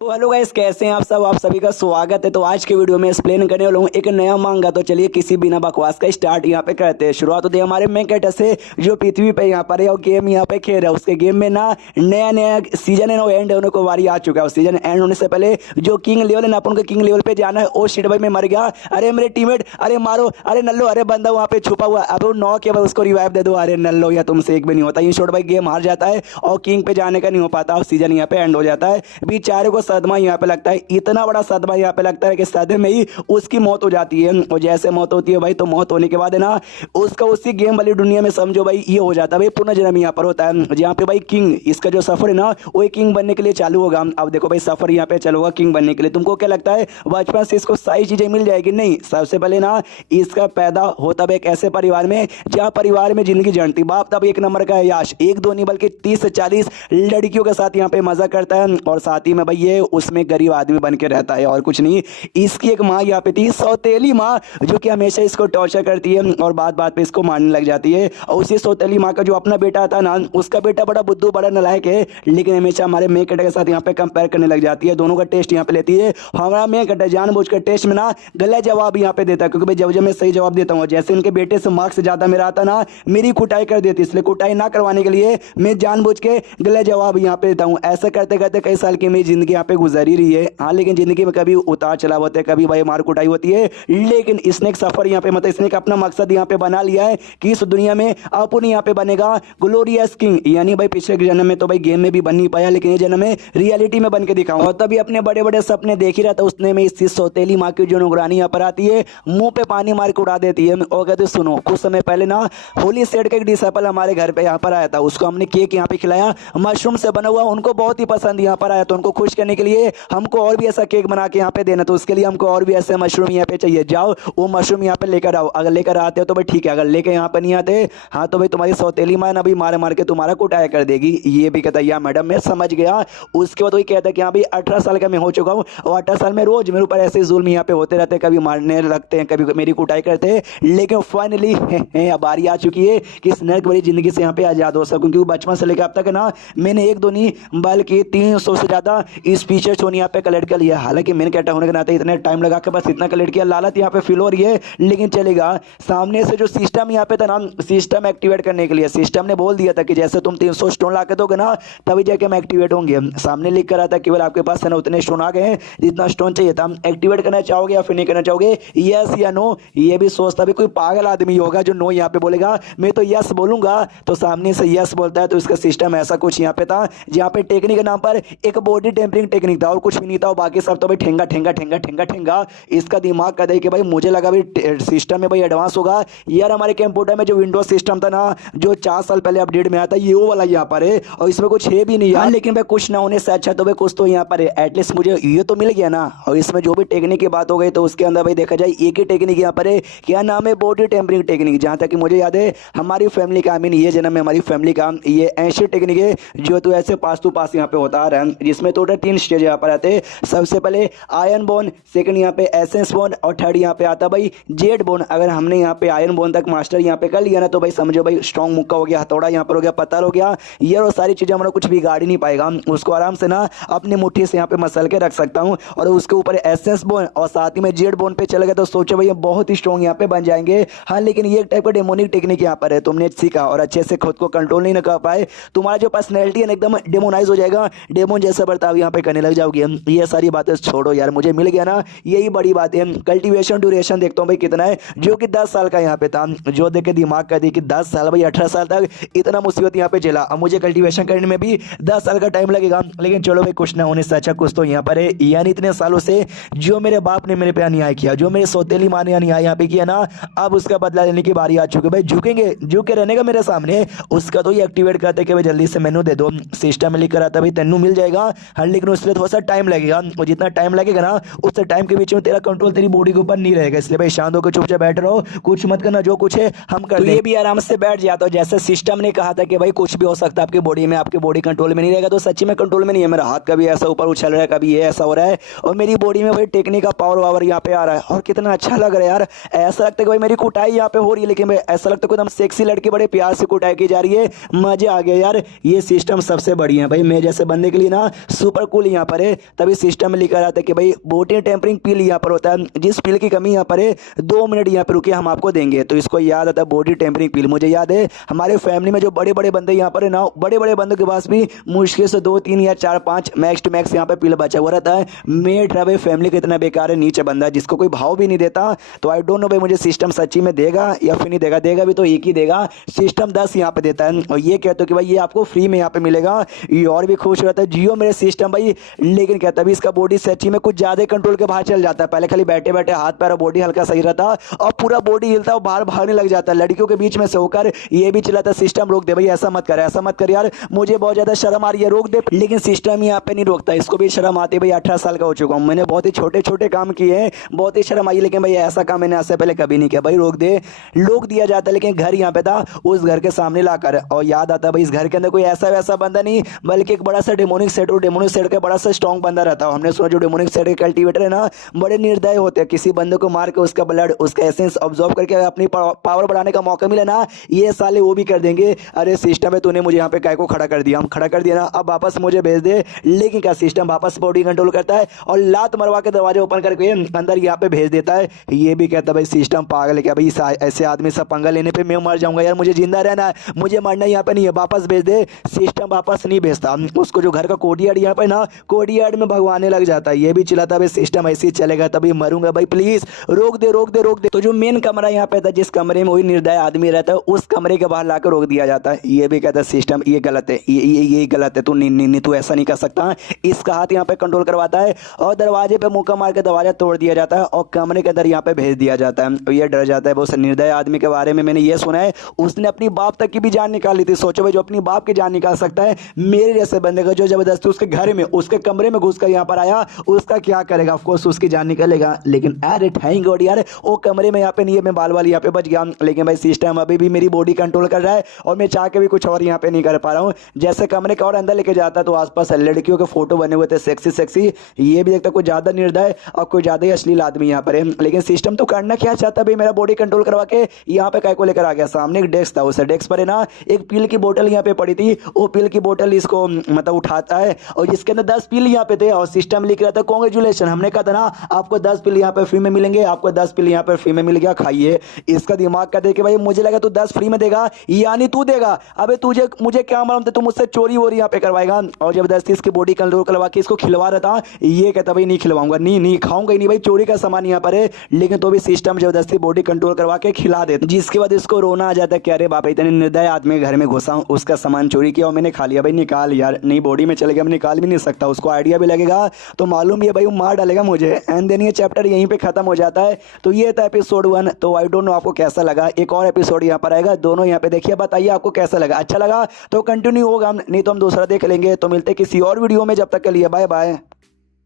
तो hello guys, कैसे हैं आप सब। आप सभी का स्वागत है। तो आज के वीडियो में एक्सप्लेन करने वाला हूँ एक नया मांगा। तो चलिए किसी बिना बकवास का स्टार्ट यहाँ पे करते हैं। शुरुआत होती है हमारे मेन कैरेक्टर से जो पृथ्वी पे यहाँ पर है और गेम यहाँ पे खेल रहा है। उसके गेम में ना नया नया सीजन है ना एंड होने को वारी आ चुका है। सीजन एंड होने से पहले जो किंग लेवल है ना अपन को किंग लेवल पे जाना है। ओ शिट भाई मैं मर गया, अरे मेरे टीममेट, अरे मारो, अरे नल्लो, अरे बंदा वहाँ पे छुपा हुआ, अब वो नॉक है भाई, उसको रिवाइव दे दो। अरे नल्लो या तुमसे एक भी नहीं होता। इन शॉर्ट भाई गेम हार जाता है और किंग पे जाने का नहीं हो पाता और सीजन यहाँ पे एंड हो जाता है। बेचारे को सदमा यहाँ पे लगता है, इतना बड़ा सदमा यहाँ पे लगता है कि सदमे में ही उसकी मौत हो जाती है। और जैसे मौत होती है भाई, तो मौत होने के बाद है ना उसका उसी गेम वाली दुनिया में समझो भाई ये हो जाता है भाई पुनर्जन्म यहाँ पर होता है। जहाँ पे भाई किंग इसका जो सफर है ना वो किंग बनने के लिए चालू होगा। अब देखो भाई सफर यहाँ पे चालू होगा किंग बनने के लिए। तुमको क्या लगता है बचपन से इसको सारी चीजें मिल जाएगी? नहीं। सबसे पहले ना इसका पैदा होता है एक ऐसे परिवार में जहाँ परिवार में जिंदगी जनती। बाप तब एक नंबर का याश, एक दो नहीं बल्कि 30 से 40 लड़कियों के साथ यहाँ पे मजा करता है और साथ ही में भाई ये उसमें गरीब आदमी बन के रहता है और कुछ नहीं। इसकी एक माँ यहाँ पे थी, सौतेली माँ, जो कि हमेशा इसको टॉर्चर करती है और बात बात पे इसको मारने लग जाती है। और उसी सौतेली माँ का जो अपना बेटा था ना, उसका बेटा बड़ा बुद्धू, बड़ा नालायक है, लेकिन हमेशा हमारे मेन कैरेक्टर के साथ यहाँ पे कंपेयर करने लग जाती है। दोनों का टेस्ट यहाँ पे लेती है। हमारा मेन कैरेक्टर जानबूझकर टेस्ट में ना गलत जवाब यहाँ पे देता है, क्योंकि भाई जब मैं सही जवाब देता हूँ, जैसे इनके बेटे से मार्क्स ज्यादा मेरा आता ना, मेरी कुटाई कर देती। इसलिए कुटाई ना करवाने के लिए मैं जानबूझ के गलत जवाब यहाँ पे देता हूँ। ऐसा करते करते कई साल की मेरी जिंदगी यहाँ पे गुजर ही रही है। हाँ, लेकिन जिंदगी में कभी उतार चढ़ाव होते हैं, कभी भाई मार कुटाई होती है, लेकिन इसने एक सफर यहाँ पे, मतलब इसने एक अपना मकसद यहाँ पे बना लिया है कि इस दुनिया में अपन यहाँ पे बनेगा ग्लोरियस किंग। यानी भाई पिछले जन्म में तो भाई गेम में भी बन नहीं पाया, लेकिन ये जन्म में रियलिटी में बन के दिखाऊंगा। और तभी अपने बड़े बड़े सपने देख ही रहा था उसने में इस सौतेली माँ की जो नौकरानी यहाँ पर आती है, मुंह पे पानी मार के उड़ा देती है और कहते सुनो, कुछ समय पहले ना होली सेट का एक डिसेबल हमारे घर पे यहाँ पर आया था। उसको हमने केक यहाँ पे खिलाया, मशरूम से बना हुआ, उनको बहुत ही पसंद यहाँ पर आया। तो उनको खुश करने के लिए हमको और भी ऐसा केक बना के यहाँ पे देना, तो उसके लिए हमको और भी ऐसे मशरूम यहाँ पे चाहिए। जाओ वो मशरूम यहाँ पे लेकर आओ। अगर लेकर आते हो तो भाई ठीक है, अगर लेकर यहाँ पे नहीं आते हाँ तो भाई तुम्हारी सौतेली माँ ना भी मार मार के तुम्हारा कुटाया कर देगी। ये भी कहता है या मैडम मैं समझ गया। उसके बाद वही कहता है कि हाँ भाई 18 साल का मैं हो चुका हूँ और 18 साल में रोज मेरे ऊपर ऐसे जुल्म यहाँ पे होते रहते हैं, कभी मारने लगते हैं, कभी मेरी कुटाई करते हैं, लेकिन फाइनली अब बारी आ चुकी है कि इस नर्क भरी जिंदगी से यहाँ पे आजाद हो सकूँ। क्योंकि बचपन से लेकर अब तक ना मैंने एक दो नहीं बल्कि 300 से ज्यादा स्पीचेस होने यहाँ पे कलेक्ट कर लिया। हालांकि मेन कैरेक्टर होने के नाते इतने टाइम लगा के बस इतना कलेक्ट किया, लालच यहाँ पे फील हो रही है, लेकिन चलेगा। सामने से जो सिस्टम यहाँ पे था ना, सिस्टम एक्टिवेट करने के लिए सिस्टम ने बोल दिया था कि जैसे तुम 300 स्टोन ला के दोगे ना तभी जाके हम एक्टिवेट होंगे। सामने लिख कर रहा था केवल आपके पास है ना उतने स्टोन आ गए हैं जितना स्टोन चाहिए था। एक्टिवेट करना चाहोगे या फिर नहीं करना चाहोगे, यस या नो? ये भी सोचता भी कोई पागल आदमी होगा जो नो यहाँ पे बोलेगा। मैं तो यस बोलूंगा, तो सामने से यस बोलता है। तो इसका सिस्टम ऐसा कुछ यहाँ पे था जहाँ पे टेक्निक के नाम पर एक बॉडी टेम्परिंग टेक्निक था और कुछ भी नहीं था। और बाकी सब तो भाई ठेंगा ठेंगा ठेंगा ठेंगा ठेंगा। इसका दिमाग कहता है कि भाई मुझे लगा भाई सिस्टम में भाई एडवांस होगा यार। हमारे कंप्यूटर में जो विंडोज सिस्टम था ना, जो 4 साल पहले अपडेट में आया था, ये वो वाला यहाँ पर है और इसमें कुछ है भी नहीं यार। लेकिन भाई कुछ ना होने से अच्छा तो भाई कुछ तो यहाँ पर है, एटलीस्ट मुझे ये तो मिल गया ना। और इसमें जो भी टेक्निक की बात हो गई तो उसके अंदर भाई देखा जाए एक ही टेक्निक यहाँ पर है, क्या नाम है, बॉडी टेम्परिंग टेक्निक। जहाँ तक कि मुझे याद है हमारी फैमिली का, आई मीन ये जन्म में हमारी फैमिली का ये ऐसी टेक्निक है जो तो ऐसे पास टू पास यहाँ पे होता आ रहा है, जिसमें टोटल 3 स्टेज यहाँ पर आते हैं। सबसे पहले आयरन बोन, सेकंड यहाँ पे एसेंस बोन और थर्ड यहाँ पे आता भाई जेड बोन। अगर हमने यहाँ पे आयरन बोन तक मास्टर यहाँ पे कर लिया ना तो भाई समझो भाई स्ट्रॉन्ग मुक्का हो गया, हथौड़ा यहाँ पर हो गया, पत्थर हो गया, ये और सारी चीजें हमारा कुछ बिगाड़ ही नहीं पाएगा। उसको आराम से ना अपनी मुट्ठी से यहाँ पे मसल के रख सकता हूँ। और उसके ऊपर एसेंस बोन और साथ ही में जेड बोन पे चले गए तो सोचो भाई बहुत ही स्ट्रॉन्ग यहाँ पे बन जाएंगे। हाँ, लेकिन ये एक टाइप का डेमोनिक टेक्निक यहाँ पर है, तुमने सीखा और अच्छे से खुद को कंट्रोल नहीं कर पाए, तुम्हारा जो पर्सनैलिटी है एकदम डेमोनाइज हो जाएगा, डेमोन जैसा बर्ताव यहाँ पे करने लग जाओगे। ये सारी बातें छोड़ो यार, मुझे मिल गया ना, यही बड़ी बात है। कल्टीवेशन ड्यूरेशन देखता हूँ भाई कितना है, जो कि 10 साल का यहाँ पे था। जो देख के दिमाग का दी कि 10 साल भाई 18 साल तक इतना मुसीबत यहाँ पे झेला, अब मुझे कल्टीवेशन करने में भी 10 साल का टाइम लगेगा। लेकिन चलो भाई कुछ ना होने से अच्छा कुछ तो यहाँ पर है। यानी इतने सालों से जो मेरे बाप ने मेरे पे अन्याय किया, जो मेरे सौतेली माँ ने अन्याय यहाँ पे किया ना, अब उसका बदला लेने की बारी आ चुकी है। भाई झुकेंगे, झुक के रहने का मेरे सामने, उसका तो ये एक्टिवेट करते कि भाई जल्दी से मेनू दे दो। सिस्टम में लिख कर आता भाई तेनू मिल जाएगा, हाँ, लेकिन उससे थोड़ा सा टाइम लगेगा और जितना टाइम लगेगा ना उस टाइम के बीच में तेरा कंट्रोल तेरी बॉडी के ऊपर नहीं रहेगा। इसलिए भाई शांत होकर चुपचाप बैठ रहो, कुछ मत करना, जो कुछ है हम कर देंगे। ये भी आराम से बैठ जाता हूँ। जैसे सिस्टम ने कहा था कि भाई कुछ भी हो सकता है आपकी बॉडी में, आपकी बॉडी कंट्रोल में नहीं रहेगा, तो सच्ची में कंट्रोल में नहीं है। मेरा हाथ कभी ऐसा ऊपर उछल रहा है, कभी ये ऐसा हो रहा है और मेरी बॉडी में भाई टेक्निक का पावर वावर यहाँ पे आ रहा है और कितना अच्छा लग रहा है यार। ऐसा लगता है कि भाई मेरी कुटाई यहाँ पे हो रही है, लेकिन भाई ऐसा लगता है एकदम सेक्सी लड़की बड़े प्यार से कुटाई की जा रही है। मजे आ गया यार, ये सिस्टम सबसे बढ़िया है भाई। मैं जैसे बंदे के लिए ना सुपर कूल यहाँ पर है तभी सिस्टम में लिखा रहता है कि भाई बॉडी टेम्परिंग पिल यहाँ पर होता है, जिस पिल की कमी यहाँ पर है 2 मिनट यहाँ पे रुके हम आपको देंगे। तो इसको याद आता है बॉडी टेम्परिंग पिल। मुझे याद है हमारे फैमिली में जो बड़े बड़े बंदे यहाँ पर है ना, बड़े बड़े बंदों के पास भी मुश्किल से 2 3 या 4 5 मैक्स टू मैक्स यहाँ पे पिल बचा हुआ रहता है। मेड भाई फैमिली का इतना बेकार है, नीचे बंदा है जिसको कोई भाव भी नहीं देता। तो आई डोंट नो भाई मुझे सिस्टम सच्ची में देगा या फिर नहीं देगा। देगा भी तो एक ही देगा, सिस्टम 10 यहाँ पे देता है और ये कहते हो कि भाई ये आपको फ्री में यहाँ पे मिलेगा। ये और भी खुश रहता है जियो मेरे सिस्टम भाई, लेकिन कहता है इसका बॉडी सच्ची में कुछ ज्यादा कंट्रोल के बाहर चल जाता है। पहले खाली बैठे बैठे हाथ पैर बॉडी हल्का सही रहता और पूरा बॉडी हिलता और बाहर भागने लग जाता है। लड़कियों के बीच में से होकर ये भी चलाता सिस्टम रोक दे भाई, ऐसा मत कर ऐसा मत कर यार, मुझे बहुत ज्यादा शर्म आ रही है, रोक दे। लेकिन सिस्टम यहाँ पे नहीं रोकता, इसको भी शर्म आती है भाई। 18 साल का हो चुका हूँ, मैंने बहुत ही छोटे छोटे काम किए हैं, बहुत ही शर्म आई, लेकिन भाई ऐसा काम मैंने ऐसे पहले कभी नहीं किया। भाई रोक दे, लोक दिया जाता है। लेकिन घर यहाँ पे था उस घर के सामने लाकर, और याद आता भाई इस घर के अंदर कोई ऐसा वैसा बंदा नहीं, बल्कि एक बड़ा सा डेमोनिक सेट, और डेमोनिक सेट का बड़ा सा स्ट्रॉन्ग बंदा रहता है। हमने सुना जो डेमोनिक सेट के कल्टीवेटर है ना, बड़े निर्दय होते हैं। किसी बंदे को मार के उसका ब्लड उसका एसेंस ऑब्जॉर्व करके अपनी पावर बढ़ाने का मौका मिले ना, ये साले वो भी कर देंगे। अरे सिस्टम है, तूने मुझे यहाँ पे काय को खड़ा कर दिया, हम खड़ा कर दिया ना, अब वापस मुझे भेज दे। लेकिन क्या सिस्टम वापस बॉडी कंट्रोल करता है और लात मरवा के दरवाजे ओपन करके अंदर यहाँ पे भेज देता है। ये भी कहता है भाई सिस्टम पागल है क्या भाई, ऐसे आदमी से पंगा लेने पे मैं मर जाऊंगा यार, मुझे जिंदा रहना है, मुझे मरना यहाँ पे नहीं है, वापस भेज दे। सिस्टम वापस नहीं भेजता उसको, जो घर का कोडियार्ड यहाँ पे ना कोडियार्ड में भगवाने लग जाता है। ये भी चिल्लाता है सिस्टम ऐसे ही चलेगा तभी मरूंगा भाई, प्लीज रोक दे रोक दे रोक दे। तो जो मेन कमरा यहाँ पे था, जिस कमरे में वही निर्दय आदमी रहता है, उस कमरे के बाहर लाकर रोक दिया जाता है। ये भी कहता है सिस्टम ये गलत है, ये गलत है, तू नहीं तू ऐसा नहीं कर सकता। इसका हाथ यहाँ पे कंट्रोल करवाता है और दरवाजे पे मुक्का मार के दरवाजा तोड़ दिया जाता है और कमरे के अंदर यहाँ पे भेज दिया जाता है। और ये डर जाता है बहुत निर्दय आदमी के बारे में। मैंने ये सुना है उसने अपनी बाप तक की भी जान निकाली थी। सोचो भाई जो अपनी बाप की जान निकाल सकता है, मेरे जैसे बंदे का जो जबरदस्ती उसके घर में उसके कमरे में घुसकर यहाँ पर आया, उसका क्या करेगा? ऑफकोर्स उसकी जान निकलेगा। लेकिन अरे थैंक गॉड यार वो कमरे में यहाँ पे नहीं है, मैं बाल वाल यहाँ पे बच गया। लेकिन भाई सिस्टम अभी भी मेरी बॉडी कंट्रोल कर रहा है और मैं चाह के भी कुछ और यहाँ पे नहीं कर पा रहा हूँ। जैसे कमरे का और अंदर लेके जाता तो आसपास लड़कियों के फोटो बने हुए थे सेक्सी सेक्सी, ये भी देखता कुछ ज्यादा निर्दय और कुछ ज्यादा ही अश्लील आदमी यहाँ पर है। लेकिन सिस्टम तो करना क्या चाहता भाई, मेरा बॉडी कंट्रोल करवा के यहाँ पे काय को लेकर आ गया। सामने एक डेस्क था, उस डेस्क पर है ना एक पील की बोतल यहाँ पे पड़ी थी। वो पील की बोतल इसको मतलब उठाता है और जिसके अंदर 10 पील यहाँ पे थे और सिस्टम लिख रहा था कांग्रेचुलेशन, हमने कहा था ना आपको 10 पील यहाँ पे फ्री में मिलेंगे, आपको 10 पील यहाँ पे फ्री में मिल गया, खाइए। इसका दिमाग कहते हैं कि भाई मुझे लगा तू 10 फ्री में देगा यानी तू देगा, अबे तुझे मुझे क्या मालूम था तू मुझसे चोरी वोरी यहाँ पे करवाएगा। और जबरदस्ती इसकी बॉडी कंट्रोल करवा के इसको खिलवा रहा था। ये कहता भाई नहीं खिलवाऊंगा, नहीं खाऊंगा ही नहीं भाई, चोरी का सामान यहाँ पर है। लेकिन तो भी सिस्टम जबरदस्ती बॉडी कंट्रोल करवा के खिला दे, जिसके बाद इसको रोना आ जाता है कि अरे बाप इतने निर्दय आदमी घर में घुसा हूं, उसका सामान चोरी किया और मैंने खा लिया। भाई निकाल यार, नहीं बॉडी में चले गया, मैं निकाल भी नहीं सकता। उसको आइडिया भी लगेगा तो मालूम भी है भाई वो मार डालेगा मुझे। एंड देन ये चैप्टर यहीं पे खत्म हो जाता है। तो ये था एपिसोड 1। तो आई डोंट नो आपको कैसा लगा। एक और एपिसोड यहाँ पर आएगा, दोनों यहाँ पे देखिए, बताइए आपको कैसा लगा। अच्छा लगा तो कंटिन्यू होगा, नहीं तो हम दूसरा देख लेंगे। तो मिलते किसी और वीडियो में, जब तक के लिए बाय बाय।